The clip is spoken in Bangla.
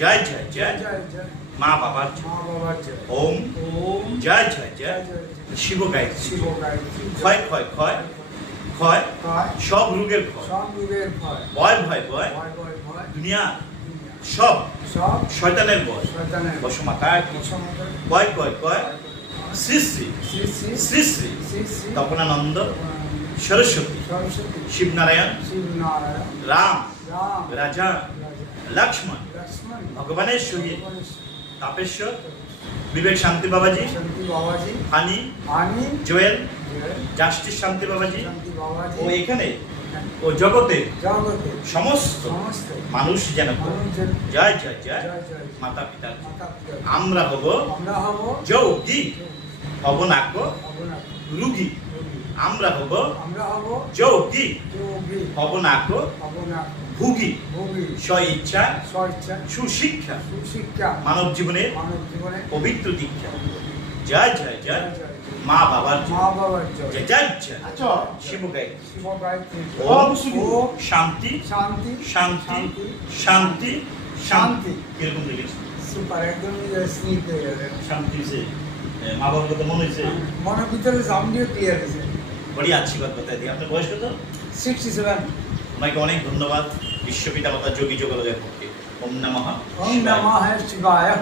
জয় জয় জয় জয় জয় মা বাবার জয়। মা বাবার জয়। ওম ওম জয় জয় জয় জয় জয় জয়। শিব গায়ত্রী শিব গায়ত্রী ক্ষয় ক্ষয় ক্ষয় ক্ষয় ক্ষয় সব রোগের ক্ষয় সব রোগের ভয় ভয় ভয় ভয় ভয় ভয় ভয় দুনিয়া সব সব শয়তানের ভয় শয়তানের বসমাতায় বশমাতার কয় কয় কয় শ্রী শ্রী শ্রী শ্রী শ্রী শ্রী শ্রী শ্রী তপনানন্দ সরস্বতী সরস্বতী শিবনারায়ণ শিব নারায়ণ রাম রাম রাজা লক্ষ্মণ লক্ষ্মণ ভগবানের সহিত তাপেশ্বর বিবেক শান্তি বাবাজি শান্তি বাবাজি হানি আনি জোয়েল জয় জাস্টিস শান্তি বাবাজি শান্তি বাবাজি ও এখানে ও জগতে জগতে সমস্ত সমস্ত মানুষ যেন মানুষজন জয় জয় জয় জয় জয় মাতা পিতা মাতা পিতা আমরা হব আমরা হব যোগী হব নাক অবনাথ রুগী আমরা হব আমরা হব যোগী যোগী হব নাক অবনাথ ভুগী ভোগী স্ব ইচ্ছা স্বইচ্ছা সুশিক্ষা সুশিক্ষা মানব জীবনের মানব জীবনে পবিত্র দীক্ষা জয় জয় জয় জয় জয় মা বাবার মা জয় বাবার জয় জয় জয় জয় শিব গায়ত্রী শিব গায়ত্রী ওম ওম শান্তি শান্তি শান্তি শান্তি শান্তি কিরকম লেগেছে সুপার একদমই স্নিগ্ধ হয়ে গেছে শান্তি से माँ बाप को तो मन से মনের ভিতরে জামডিও ক্লিয়ার হয়েছে बड़ी अच्छी बात बता दी आपने बयस कत 67 ওনাকে অনেক ধন্যবাদ বিশ্বপিতা মাতা যোগী যোগাযোগের পক্ষে ওম নমঃ ওম নমঃ শিবায়